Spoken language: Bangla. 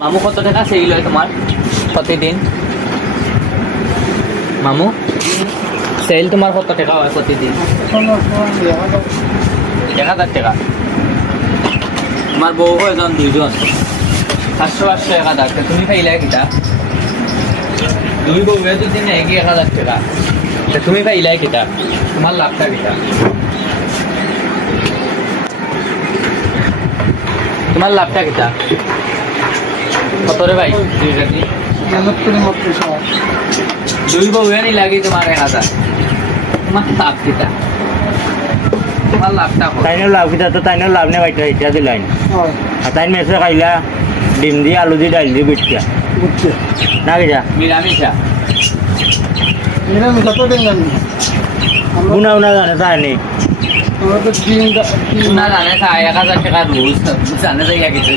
মামু কত টাকা সেই লয় তোমার প্রতিদিন? মামু সেল তোমার কত টাকা হয় প্রতিদিন? 1000 টাকা। তোমার বউ এজন দুইজন 700 1000 তুমি পাইলে কিটা? দুই বউ দুদিন একই 1000 টাকা, তুমি পাইলে কিটা? তোমার লাভটা কিটা? তোমার লাভটা কিটা কত রে ভাই? দুই বউ নি লাগে তোমার 1000, তোমার লাভ কিটা? তোমার লাভটা তাইনের লাভ কিতা? তো তাইনের লাভ নেই বাইটা এটা দিলাইন। আর তাইন মেসে খাইলা ডিম দিয়ে আলু দিয়ে ডাল দিয়ে বিটকা না কিটা নিরামিষা। গুনা উনা জানে তাইনি না জানে 1000 টাকা রোজ জানে যাই কিছু